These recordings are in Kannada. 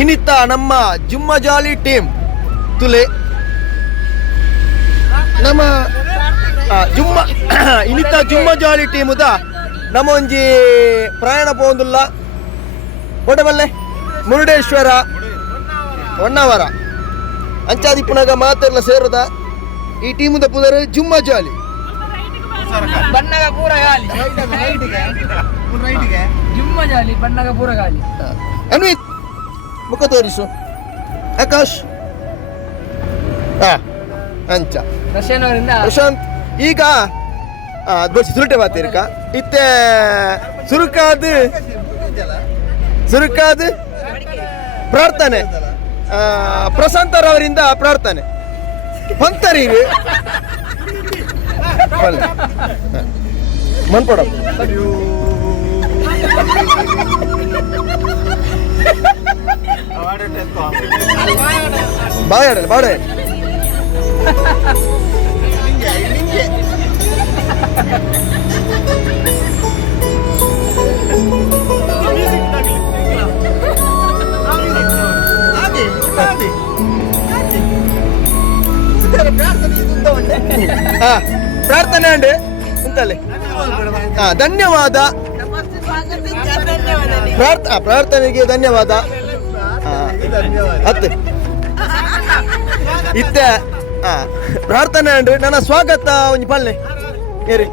ಇನ್ನಿತ್ತ ನಮ್ಮ ಜುಮ್ಮಜಾಲಿ ಟೀಮ್ ತುಲೆ ನಮ್ಮ ಜುಮ್ಮ ಇನ್ನಿತ್ತ ಜುಮ್ಮಜಾಲಿ ಟೀಮುದ ನಮ್ಮ ಒಂಜಿ ಪ್ರಯಾಣ ಪೋಂದುಲ್ಲ ಒಡಬಲ್ಲೆ ಮುರುಡೇಶ್ವರ ಹೊನ್ನಾವರ ಅಂಚಾದಿಪ್ಪುನಾಗ ಮಾತೆಲ್ಲ ಸೇರುದ ಈ ಟೀಮುದ ಪುದರ್ ಜುಮ್ಮಜಾಲಿ ಬಣ್ಣಗ ಪೂರ ಗಾಲಿ ಜುಮ್ಮಜಾಲಿ ಬಣ್ಣಗ ಪೂರ ಗಾಲಿ ಅನ್ವಿತ್ ಮುಖ ತೋರಿಸು ಆಕಾಶ್ ಅಂಚ ಪ್ರಶಾಂತ್ ಈಗ ಗೋಚಿ ಸುರುಟೆ ಬಾತಿರ್ಕ ಇತ್ತೆ ಸುರುಕಾದ ಪ್ರಾರ್ಥನೆ ಪ್ರಶಾಂತ್ ಅವರಿಂದ ಪ್ರಾರ್ಥನೆ ಪಂತರೀರು ಮನ್ಪಡ ಬಾಡ ಪ್ರಾರ್ಥನೆ ಅಂಡ್ ಅಂತಲ್ಲಿ ಧನ್ಯವಾದ ಪ್ರಾರ್ಥನೆಗೆ ಧನ್ಯವಾದ ಅತ್ತೆ ಇತ್ತೆ ಪ್ರಾರ್ಥನೆ ಅಂಡ್ ನನ್ನ ಸ್ವಾಗತ ಒಂಜಿ ಪಲ್ಲೆ ಏರಿ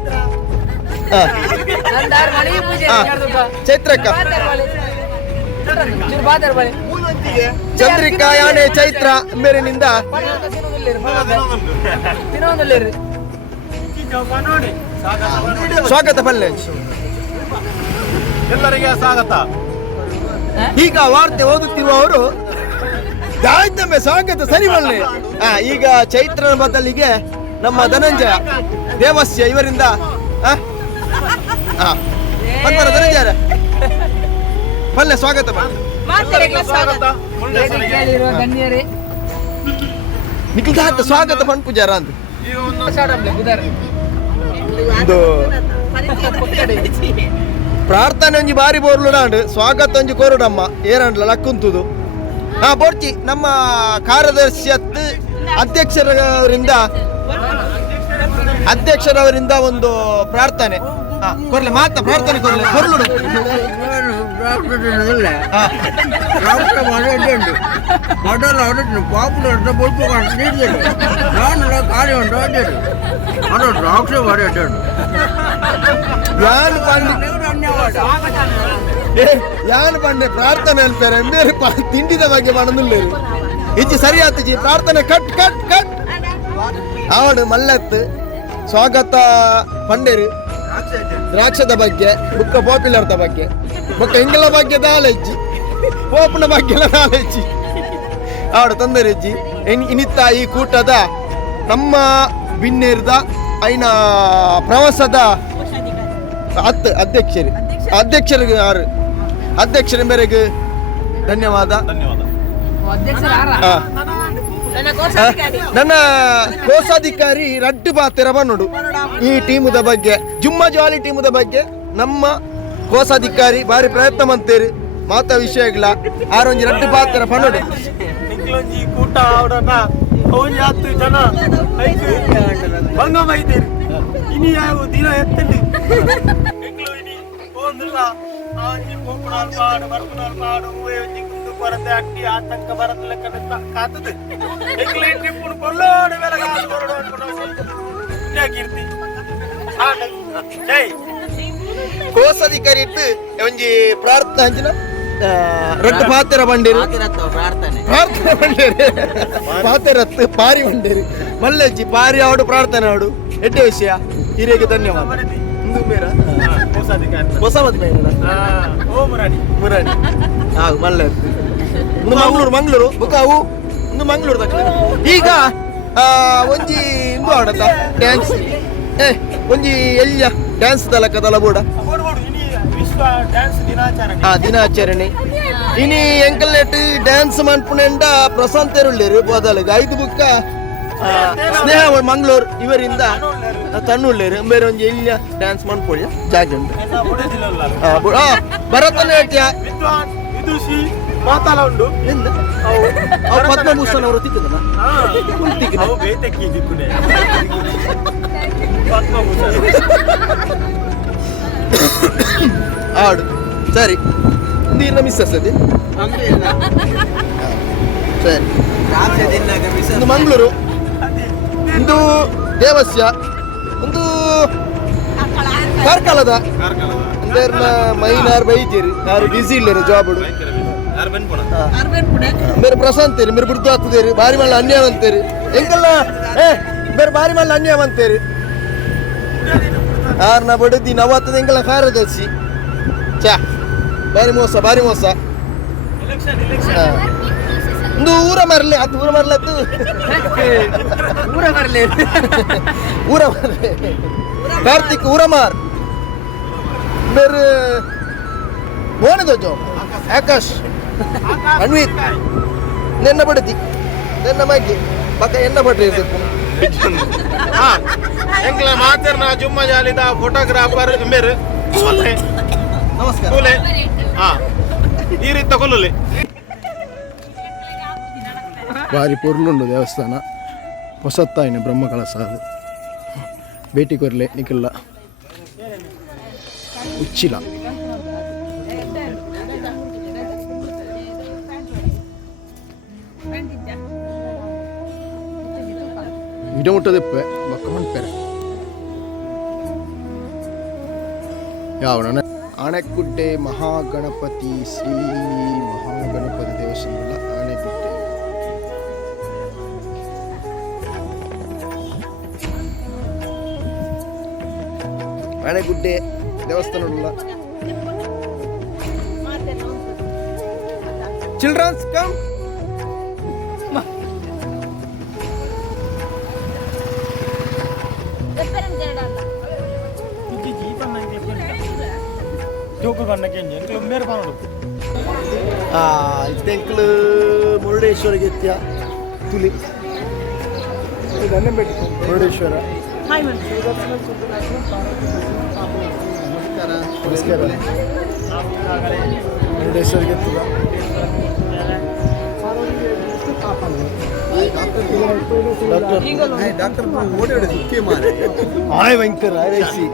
ಚೈತ್ರಕ್ಕ ಚಂದ್ರಿಕಾ ಯಾನೆ ಚೈತ್ರ ಮೇರಿನಿಂದ ಸ್ವಾಗತ ಪಲ್ಲೆ ಎಲ್ಲರಿಗೆ ಸ್ವಾಗತ. ಈಗ ವಾರ್ತೆ ಓದುತ್ತಿರುವವರು ದಾಯ್ತಮ್ಮೆ ಸ್ವಾಗತ ಸರಿ ಬಲ್ಲೆ. ಈಗ ಚೈತ್ರನ ಬದಲಿಗೆ ನಮ್ಮ ಧನಂಜಯ ದೇವಸ್ಯ ಇವರಿಂದ ಧನಂಜಯ ಪಲ್ಲೆ ಸ್ವಾಗತ ನಿಖಿಲ್ ಸ್ವಾಗತ ಪಣ್ ಪೂಜಾರ ಅಂತ ಪ್ರಾರ್ಥನೆ ಒಂಜಿ ಬಾರಿ ಬೋರ್ಲುಡಾಂಡ್ ಸ್ವಾಗತ ಒಂಜಿ ಕೋರುಡಮ್ಮ ಏರಂಡ್ಲ ಲಕ್ಕುಂತುದು ಬೋರ್ಚಿ ನಮ್ಮ ಕಾರ್ಯದರ್ಶಿ ಅಧ್ಯಕ್ಷರವರಿಂದ ಒಂದು ಪ್ರಾರ್ಥನೆ ಕೊರ್ಲೆ ಮಾತ ಪ್ರಾರ್ಥನೆ ಕೊರ್ಲೆ ಕೊರ್ಲುಡು ಯಾನ್ ಪಂಡೆ ಪ್ರಾರ್ಥನೆ ಅನ್ಪೇರೆ ಬೇರೆ ತಿಂಡಿದ ಬಗ್ಗೆ ಮಾಡಲಿಲ್ಲ ಇಚ್ಚಿ ಸರಿ ಆತಜಿ ಪ್ರಾರ್ಥನೆ ಕಟ್ ಕಟ್ ಕಟ್ ಆವಡು ಮಲ್ಲತ್ ಸ್ವಾಗತ ಪಂಡೇರು ದ್ರಾಕ್ಷದ ಬಗ್ಗೆ ಬುಕ್ಕ ಪಾಪ್ಯುಲರ್ದ ಬಗ್ಗೆ ಬುಕ್ಕ ಹಿಂಗೆಲ್ಲ ಬಗ್ಗೆ ದಾಲೆಜ್ಜಿ ಪೋಪನ ಬಗ್ಗೆ ದಾಲೆಜ್ಜಿ ಆವಡು ತೊಂದರೆಜ್ಜಿ ಇನ್ನಿತ್ತ ಈ ಕೂಟದ ನಮ್ಮ ಬಿನ್ನೇರ್ದ ಐನ ಪ್ರವಾಸದ ಅಧ್ಯಕ್ಷರಿಗೆ ಯಾರು ಅಧ್ಯಕ್ಷರ ಮೇರೆಗೆ ಧನ್ಯವಾದ. ನನ್ನ ಕೋಶಾಧಿಕಾರಿ ರಡ್ಡು ಪಾತ್ರ ಬನ್ನೋಡು ಈ ಟೀಮುದ ಬಗ್ಗೆ ಜುಮ್ಮಜಾಲಿ ಟೀಮುದ ಬಗ್ಗೆ ನಮ್ಮ ಕೋಶಾಧಿಕಾರಿ ಬಾರಿ ಪ್ರಯತ್ನ ಮಂತೇರು ಮಾತಾ ವಿಷಯಗಳ ಆರೊಂಜಿ ರಡ್ಡು ಪಾತ್ರ ಪನ್ನೋಡು ಕೂಟ ಅವರನ್ನ 10 ಜನ ಭಂಗಮೈತೇರು ಇನಿ ಯಾವ ದಿನ ಎತ್ತಲಿ ಬರದೆ ಅಟ್ಟಿ ಆತಂಕ ಬರದ ಲೆಕ್ಕ ಕಾತದೆ ಟ್ರಿಪ್ ಕೊಲ್ಲೋಡು ಜೈ ಕೋಶಾಧಿಕಾರಿ ಇಟ್ಟು ಒಂಜಿ ಪ್ರಾರ್ಥನೆ ಅಂಚಿನ ರಡ್ಡು ಪಾತ್ರ ಬಂಡೇರು ಪ್ರಾರ್ಥನೆ ಬಂಡೇರು ಪಾತೆರತ್ತು ಪಾರಿ ಬಂಡೇರು ಮಲ್ಲೆಜ್ಜಿ ಪಾರಿ ಆವಡು ಪ್ರಾರ್ಥನೆ ಆವಡು ಎಡ್ಡೆ ವಿಷಯ ಹಿರಿಯಗೆ ಧನ್ಯವಾದ. ಹೊಸ ಮದ್ವೆ ಮುರಾಣಿ ಮಲ್ಲೆ ಮಂಗಳೂರು ಬುಕ್ಕ ಅವು ಒಂದು ಮಂಗಳೂರು ದಕ್ಷಿಣ. ಈಗ ಒಂಜಿ ಇಂದು ಆಡತ್ತ ಡ್ಯಾನ್ಸ್ ಒಂಜಿ ಎಲ್ಯ ಡ್ಯಾನ್ಸ್ ತಲಕದಲ್ಲ ಬೋಡ ದಿನಾಚರಣೆ ಇನಿ ಎಂಕಲ್ಲೆಟ್ ಡ್ಯಾನ್ಸ್ ಮನ್ಪುನೆಂಡ ಪ್ರಶಾಂತ್ ಎರುಳ್ಳೇರು ಬದಲಿಗೆ 5 ಬುಕ್ಕ ಸ್ನೇಹ ಮಂಗಳೂರು ಇವರಿಂದ ತನ್ನುಳ್ಳೇರು ಬೇರೆ ಒಂಜಿ ಎಲ್ಯ ಡ್ಯಾನ್ಸ್ ಮನ್ಪೊಳ್ಳಿ ಜಾಗ ಉಂಟು ಭರತನಾಟ್ಯ ಮಾತಾಲ ಉಂಡು ಎಂದು ಅವ್ರು ಪದ್ಮಭೂಷಣ್ ಅವರು ತಿಕ್ಕದಲ್ಲ ಅವು ಬೇತಕ್ಕಿ ದಿಕ್ಕುನೆ ಪದ್ಮಭೂಷಣ ಆಡು ಸರಿ ನೀರಿನ ಮಿಸ್ ಅಸದಿ ಸರಿ ಒಂದು ಮಂಗಳೂರು ಒಂದು ದೇವಸ್ಯ ಒಂದು ಕಾರ್ಕಳದ ಅಂದೇರ್ನ ಮೈನಾರ್ ಬೈಜೇರಿ ಯಾರು ಬಿಸಿ ಇಲ್ಲರು ಜಾಬ್ ಮೇರೆ ಪ್ರಶಾಂತ್ ತೇರಿ ಮೇರೆ ಬುಡ್ದು ಹಾಕುದೇರಿ ಬಾರಿ ಮಲ್ಲ ಅನ್ಯಾಯ ಅಂತೇರಿ ಎಂಕಲ್ಲ ಬೇರೆ ಬಾರಿ ಮಲ್ಲ ಅನ್ಯಾಯ ಅಂತೇರಿ ಯಾರನ್ನ ಬಡದಿ ನವತ್ತದ ಎಂಕಲ್ಲ ಕಾರ್ಯದರ್ಶಿ ಚಾ ಬಾರಿ ಮೋಸ ಒಂದು ಊರ ಮರಲೆ ಅದು ಊರ ಮರಲತ್ತು ಊರ ಮರಲೆ ಕಾರ್ತಿಕ್ ಊರಮಾರ್ ಮೇರೆ ಬೋಣದೋ ಆಕಾಶ್ ಅನ್ವಿತ್ ನೆನ್ನ ಬಡದಿ ನೆನ್ನ ಮಗ್ಗಿ ಪಕ್ಕ ಎನ್ನ ಬಡ್ರಿ ಇರ್ಬೇಕು ಎಂಗ್ಲ ಮಾತರ್ನ ಜುಮ್ಮ ಜಾಲಿದ ಫೋಟೋಗ್ರಾಫರ್ ಮೇರೆ ನಮಸ್ಕಾರ ಈ ರೀತಿ ತಗೊಳ್ಳಿ ಭಾರಿ ಪೊರ್ಲುಂಡು ದೇವಸ್ಥಾನ ಹೊಸತ್ತಾಯಿನ ಬ್ರಹ್ಮಕಳಸ ಅದು ಭೇಟಿ ಕೊರ್ಲೆ ನಿಖಿಲ್ಲ ಉಚ್ಚಿಲ ಇಡಮುಟ್ಟದೆಪ್ಪೆ ಬಕ್ಕ ಮಣ್ಪೆರೆ ಯಾವಣ ಆಣೆಗುಡ್ಡೆ ಮಹಾಗಣಪತಿ ಶ್ರೀ ಮಹಾಗಣಪತಿ ದೇವಸ್ಥಾನ ಆಣೆಗುಡ್ಡೆ ಆಣೆಗುಡ್ಡೆ ದೇವಸ್ಥಾನ ಚಿಲ್ಡ್ರನ್ಸ್ ಕಮ್ ಮೇರೆ ಬಾನು ಇದೆಂಕ್ಲು ಮುರುಡೇಶ್ವರಿಗೆ ತುಲಿ ಮುರುಡೇಶ್ವರ ನಮಸ್ಕಾರ ಮುರುಡೇಶ್ವರಿಗೆ ಡಾಕ್ಟರ್ ಆಯ್ ಭಯಂಕರ ಆಯ್ಸಿ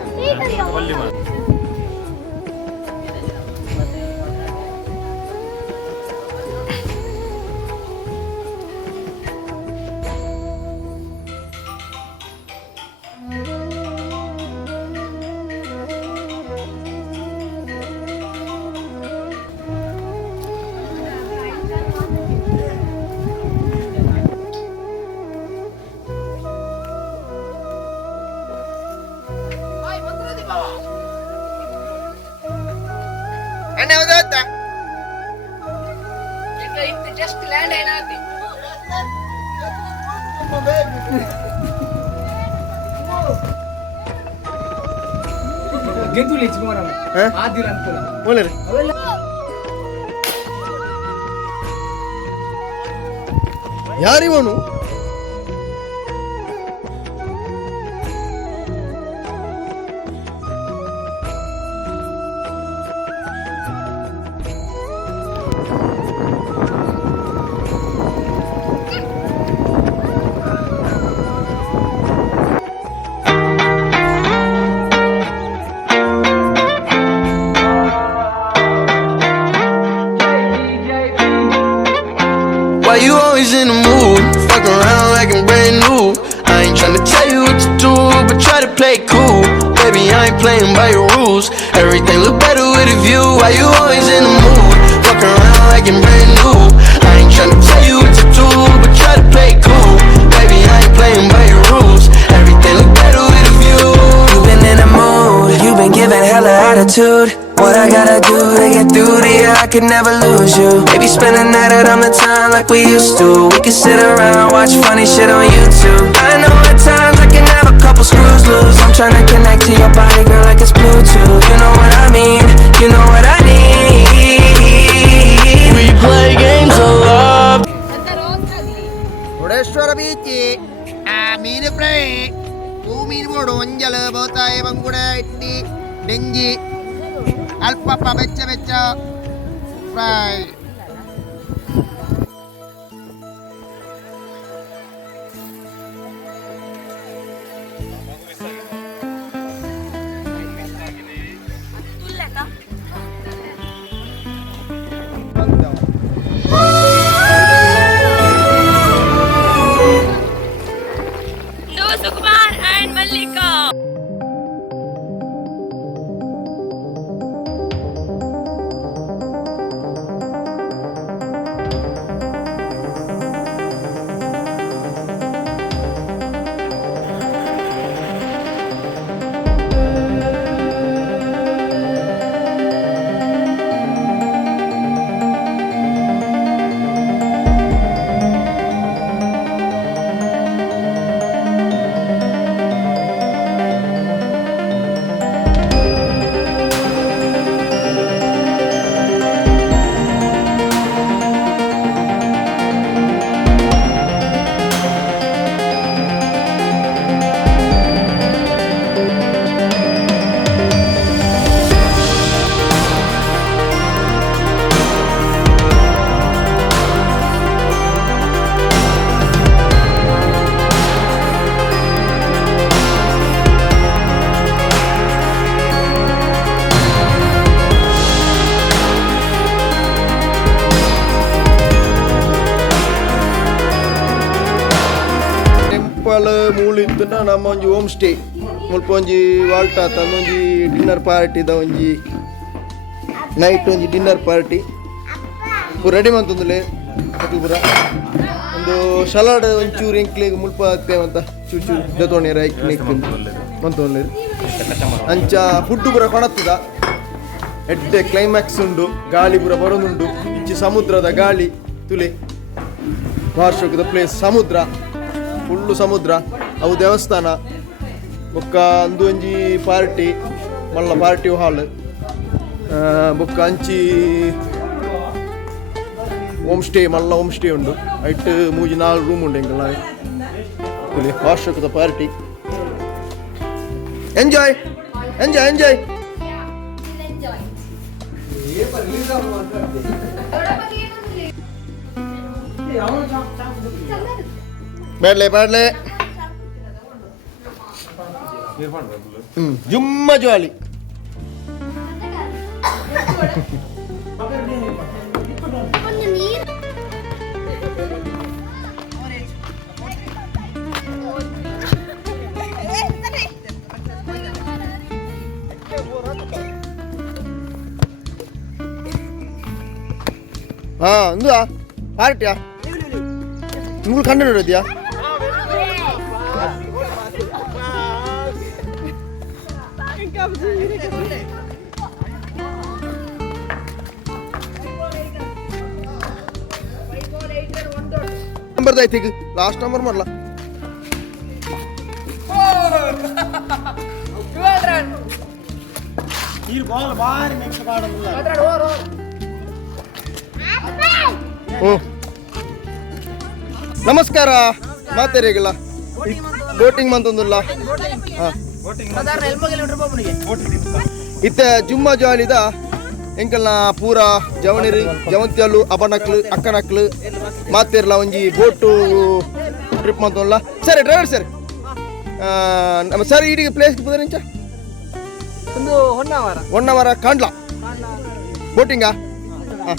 ಜಸ್ಟ್ ಲ್ಯಾಂಡ್ ಏನಾತಿ ಗೆದ್ದುಲಿ ಚಿಗುಮರ ಆದಿರ ಅಂತಲ್ಲ ಒಳ್ಳೆ ಯಾರಿವನು Why you always in the mood? Fuck around like I'm brand new. I ain't tryna tell you what to do, but try to play it cool. Baby, I ain't playing by your rules. Everything look better with a view. Why you always in the mood? Fuck around like I'm brand new. I ain't tryna tell you what to do, but try to play it cool. Baby, I ain't playing by your rules. Everything look better with a view. You've been in the mood, you've been giving hella attitude. What I gotta do to get through to you, I could never lose you. Maybe spend the night out on the time like we used to. We could sit around, watch funny shit on YouTube. I know at times I can have a couple screws loose. I'm tryna connect to your body, girl, like it's Bluetooth. You know what I mean, you know what I need. We play games of love. Murudeshwar Beechi ಮೀನು ಫ್ರೈ ಹೂ ಮೀನು ಬೋಡು ಒಂಜಲ ಬೋತಾಯಿ ಬಂಗುಡ ಇಟ್ಟಿ ಡೆಂಜಿ ಅಲ್ಪ ಬೆಚ್ಚ ಬೆಚ್ಚ ಫ್ರೈ ನಾಳೆ ಮೂಲು ಇತ್ತು ನಮ್ಮ ಒಂಜಿ ಹೋಮ್ ಸ್ಟೇ ಮುಲ್ಪ ಒಂಜಿ ವಾಲ್ಟ ತಂದೊಂಜಿ ಡಿನ್ನರ್ ಪಾರ್ಟಿದ ಒಂಜಿ ನೈಟ್ ಒಂಜಿ ಡಿನ್ನರ್ ಪಾರ್ಟಿ ಪೂರ ರೆಡಿ ಮಂತೊಂದುಲೆ ಪೂರ ಒಂದು ಸಲಾಡ್ ಒಂಚೂರು ಎಂಕ್ಲಿಗೆ ಮುಲ್ಪ ಆಗ್ತೇವಂತ ಚೂರು ಚೂರು ಜೊತೋಣಿರ ಮಂತೊಂದು ಅಂಚ ಫುಡ್ ಪೂರ ಕೊಣತ್ತದ ಎಡ್ಡೆ ಕ್ಲೈಮ್ಯಾಕ್ಸ್ ಉಂಡು ಗಾಳಿ ಪೂರ ಬರೋದುಂಡು ಇಂಚಿ ಸಮುದ್ರದ ಗಾಳಿ ತುಲೆ ವಾರ್ಷಿಕದ ಪ್ಲೇಸ್ ಸಮುದ್ರ ಫುಲ್ಲು ಸಮುದ್ರ ಅವು ದೇವಸ್ಥಾನ ಬೊಕ್ಕ ಅಂದು ಒಂಜಿ ಪಾರ್ಟಿ ಮಲ್ಲ ಪಾರ್ಟಿ ಹಾಲ್ ಬೊಕ್ಕ ಅಂಚಿ ಹೋಮ್ ಸ್ಟೇ ಮಲ್ಲ ಹೋಮ್ ಸ್ಟೇ ಉಂಡು ಐಟ್ 3-4 ರೂಮ್ ಉಂಡು ಎಂಕಲ್ನ ತುಲೆ ವಾರ್ಷಿಕದ ಪಾರ್ಟಿ ಎಂಜಾಯ್ ಎಂಜಾಯ್ ಎಂಜಾಯ್ ಬೇಡ್ಲೆ ಬೇಡ್ಲೆ ಜುಮ್ಮ ಜಾಲಿ ಹಾ ಒಂದು ಪಾರ್ಟಿಯಾ ನೀವು ಕಂಡು ನೋಡಿದ್ಯಾ ನಂಬರ್ ಆಯ್ತು ಈಗ ಲಾಸ್ಟ್ ನಂಬರ್ ಮಾಡಲ ನಮಸ್ಕಾರ ಮಾತೇರಿಗಿಲ್ಲ ಬೋಟಿಂಗ್ ಮಂತೊಂದುಲ್ಲ ಇತ್ತೆ ಜುಮ್ಮ ಜಾಲಿದ ಎಂಕಲ್ನ ಪೂರ ಜವಣಿರಿ ಜವಂತ್ಯಲು ಅಬನಕ್ಲು ಅಕ್ಕನಕ್ಲು ಮಾತೇರ್ಲ ಒಂಜಿ ಬೋಟು ಟ್ರಿಪ್ ಮಂತೊಂದುಲ್ಲ ಸರಿ ಡ್ರೈವರ್ ಸರ್ ನಮ್ಮ ಸರ್ ಈಡಿಗೆ ಪ್ಲೇಸ್ಗೆ ಪುದರಿಂಚ ಒಂದು ಹೊನ್ನಾವರ ಕಾಂಡ್ಲ ಬೋಟಿಂಗಾ ಹಾಂ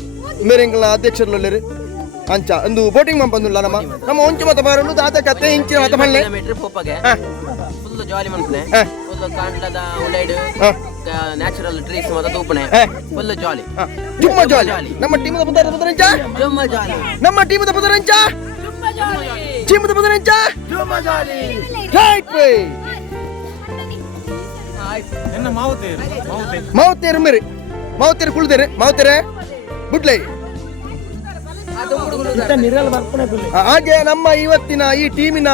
ಮೇರೆ ಎಂಕಲ್ನ ಅಧ್ಯಕ್ಷರು ಅಂಚ ಒಂದು ಬೋಟಿಂಗ್ ಮಂಪಂದುಲ್ಲ ನಮ್ಮ ಒಂಚು ಮತ ಬರಲು ದಾತ ಕತೆ ಇಂಚಿನ ಮತ ಬಳ್ಳೆ ಫುಲ್ ಜಾಲಿ ಮನ್ಪನೆ ಫುಲ್ ಕಾಂಡ್ಲದ ಉಲೈಡ್ ನ್ಯಾಚುರಲ್ ಟ್ರೀಸ್ ಮತ ತೂಪನೆ ಫುಲ್ ಜಾಲಿ ಜುಮ್ಮ ಜಾಲಿ ನಮ್ಮ ಟೀಮದ ಪುದರಂಚ ಜುಮ್ಮ ಜಾಲಿ ನಮ್ಮ ಟೀಮದ ಪುದರಂಚ ಟೀಮದ ಪುದರಂಚ ಜುಮ್ಮ ಜಾಲಿ ರೈಟ್ ವೇ ಎನ್ನ ಮಾವುತೇರು ಮೇರೆ ಮಾವುತೇರು ಕುಳ್ದೇರೆ ಮಾವುತೇರೆ ಗುಡ್ಲೈ ಹಾಗೆ ನಮ್ಮ ಇವತ್ತಿನ ಈ ಟೀಮಿನ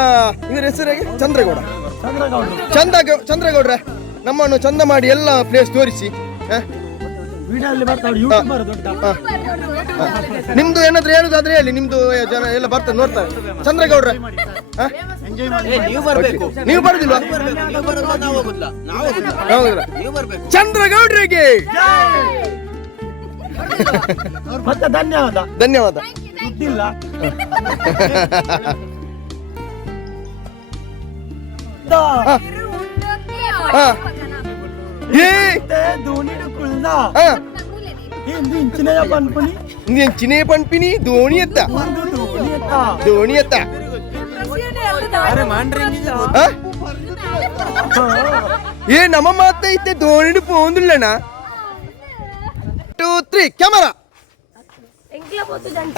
ಇವರ ಹೆಸರಿಗೆ ಚಂದ್ರಗೌಡ ಚಂದ್ರಗೌಡ್ರೆ ನಮ್ಮನ್ನು ಚಂದ ಮಾಡಿ ಎಲ್ಲ ಪ್ಲೇಸ್ ತೋರಿಸಿ ನಿಮ್ದು ಏನಾದ್ರು ಹೇಳುದಾದ್ರೆ ಹೇಳಿ ನಿಮ್ದು ಜನ ಎಲ್ಲ ಬರ್ತಾರೆ ನೋಡ್ತಾರೆ ಚಂದ್ರಗೌಡ್ರೆ ನೀವು ಬರುದಿಲ್ವಾ ಚಂದ್ರಗೌಡ್ರಿಗೆ ಮತ್ತೆ ಧನ್ಯವಾದ ಧನ್ಯವಾದ ದುಡ್ಡಿಲ್ಲ ಚಿನೇ ಪನ್ಪಿನಿ ಧೋನಿ ಎತ್ತ ಏ ನಮ್ಮ ಮಾತೈತೆ ಧೋನಿ ಪೋಂದಿಲ್ಲಣ್ಣ 2 3 ಕ್ಯಾಮರಾ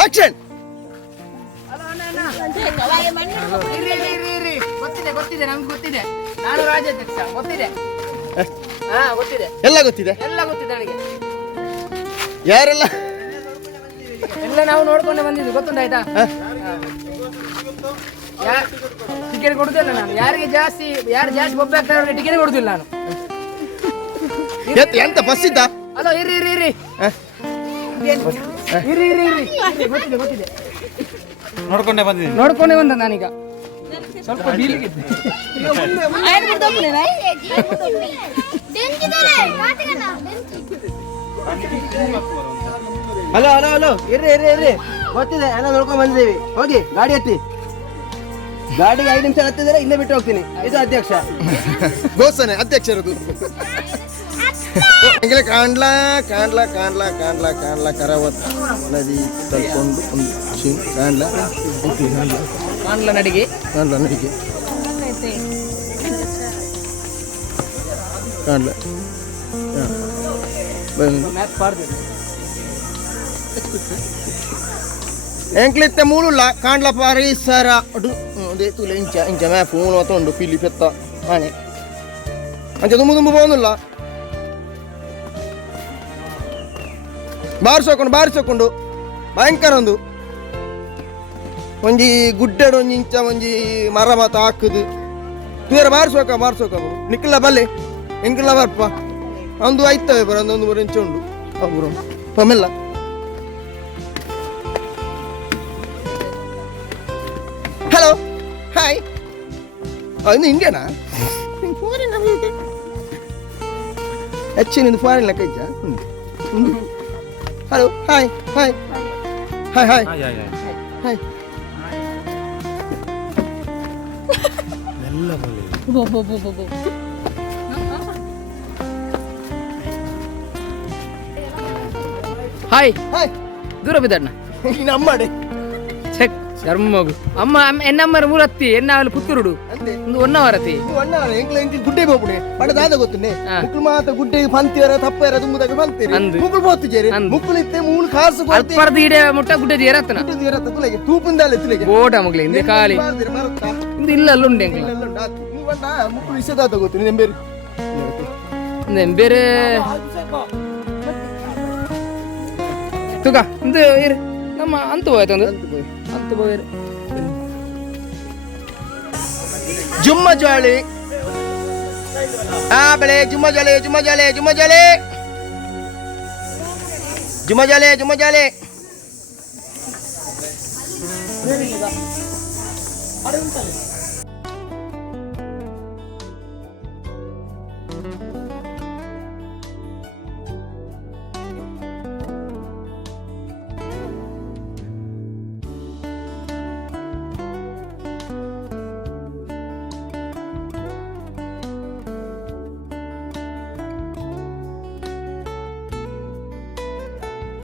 ಆಕ್ಷನ್ ಗೊತ್ತಿದೆ ನಮ್ಗೆ ಗೊತ್ತಿದೆ ನಾನು ರಾಜ್ಯಾಧ್ಯಕ್ಷ ಗೊತ್ತಿದೆ ಗೊತ್ತಿದೆ ಎಲ್ಲ ಗೊತ್ತಿದೆ ನನಗೆ ಯಾರೆಲ್ಲ ಎಲ್ಲ ನಾವು ನೋಡ್ಕೊಂಡೆ ಬಂದಿದ್ದು ಗೊತ್ತುಂಟಾಯ್ತಾ ಟಿಕೆಟ್ ಕೊಡುದಿಲ್ಲ ನಾನು ಯಾರು ಜಾಸ್ತಿ ಬೊಬ್ಬೆ ಆಗ್ತಾರೆ ಅವ್ರಿಗೆ ಟಿಕೆಟ್ ಕೊಡುದಿಲ್ಲ ನಾನು ಎಂತ ಬಸ್ ಇದ್ದ ಅಲೋ ಇರಿ ಗೊತ್ತಿದೆ ನೋಡ್ಕೊಂಡೆ ಬಂದಿದ್ದೀನಿ ನೋಡ್ಕೊಂಡೆ ಬಂದ ನಾನೀಗ ಸ್ವಲ್ಪ ಹಲೋ ಇರ್ರಿ ಗೊತ್ತಿದೆ ಎಲ್ಲ ನೋಡ್ಕೊಂಡ್ ಬಂದಿದ್ದೀವಿ ಹೋಗಿ ಗಾಡಿ ಹತ್ತಿ ಗಾಡಿಗೆ 5 ನಿಮಿಷ ಹತ್ತಿದ್ರೆ ಇಲ್ಲೇ ಬಿಟ್ಟು ಹೋಗ್ತೀನಿ ಇದು ಅಧ್ಯಕ್ಷ ಘೋಷಣೆ ಅಧ್ಯಕ್ಷರದು ಹಂಗೆ ಕಾಣ್ಲಾ ಕರಾವತ್ ನದಿ ತಲ್ಕೊಂಡು ಒಂದು ಕಾಣ್ಲಾ ನಡಿಗೆ ಕಾಣ್ಲಾ ನಡಿಗೆ ಕಾಣಲ ಮ್ಯಾಪ್ ಪಾಡ್ದು ಎಂಕ್ಲಿತ್ತೆ ಮೂಳುಲ್ಲ ಕಾಣ್ಲ ಪರಿಸರ ಅಡು ಅದೇ ತುಲೆ ಇಂಚ ಇಂಚ ಮ್ಯಾಪ್ ಮೂಲು ತೊಂಡು ಪಿಲಿ ಪೆತ್ತ ಹಾನೆ ಅಂಚೆ ತುಂಬು ತುಂಬು പോകുന്നിಲ್ಲ ಬಾರಿಸೋಕೊಂಡು ಭಯಂಕರ ಒಂದು ಒಂಜಿ ಗುಡ್ಡೆಡು ಒಂಜಿ ಇಂಚ ಒಂಜಿ ಮರ ಮಾತ ಹಾಕುದು ತೂರ ಬಾರಿಸೋಕ ನಿಕ್ಲ ಬಲ್ಲೆ ಎಂಕ್ಲ ಬರ್ಪ ಒಂದು ಐತವೆ ಬರ ಒಂದು ಮೂರು ಇಂಚ ಉಂಡು ಒಬ್ಬರು ಒಮ್ಮೆಲ್ಲ ಹಲೋ ಹಾಯ್ ಇನ್ನು ಇಂಡಿಯಾನಾ ಹೆಚ್ಚಿನ ಫಾರಿನ್ ಲೆಕ್ಕ ಇದ್ದ hello hi hi hi hi hi hi hi ದೂರ ಬಿದ್ದಣ್ಣ ನಮ್ಮಡೆ ಚೆಕ್ ಧರ್ಮಗು ಅಮ್ಮ ಎನ್ನಮ್ಮರ ಮೂರತ್ತಿ ಎನ್ನಾವಲು ಪುತ್ತೂರುಡು ಅಂತೆ ಒಂದು ಒನ್ನವರತಿ ಅಣ್ಣ ಎಂಕ್ಲ ಗುಡ್ಡೆ ಬೋಪುಣೆ ಬಡ ದಾದ ಗೊತ್ತುನೆ ಹಾ. ಮುಕ್ಳು ಮಾತ ಗುಡ್ಡೆ ಪಂತಿಯರ ತಪ್ಪರ ತುಂಬುದಾಗ ಪಂತಿರಿ ಅಂದು. ಮುಕ್ಳು ಬೋತು ಜೇರಿ ಅಂದು. ಮುಕ್ಳು ಇತ್ತೆ ಮೂಳು ಕಾಸು ಕೊಡ್ತಿ ಅಲ್ಪರ್ದ ಈಡೆ ಮುಟ್ಟ ಗುಡ್ಡ ಏರತ್ತನ ಗುಡ್ಡೆ ತೀರ ತಪ್ಪಲೆಗೆ ತೂಪುಂದಾಲೆ ತಿಲೆಗೆ ಬೋಟ ಮಗ್ಲಿ ಹಿಂದೆ ಖಾಲಿ ಮರತ್ತ ಇಂದು ಇಲ್ಲ ಅಲ್ಲುಂಡೆ ಎಂಕ್ಲ ನೀವು ಬಂದ ಮುಕ್ಳು ಇಸದಾತ ಗೊತ್ತು ನಿಂಬೆರಿ ಬೇರೆ ತುಗ ಇಂದು ಇರು ನಮ್ಮ ಅಂತು ಹೋಯ್ತು ಒಂದು ಅಂತು ಹೋಯ್ರು ಜುಮ್ಮ ಜಾಳಿ ಆ ಬೆಳೆ ಜುಮ್ಮ ಜಾಲೆ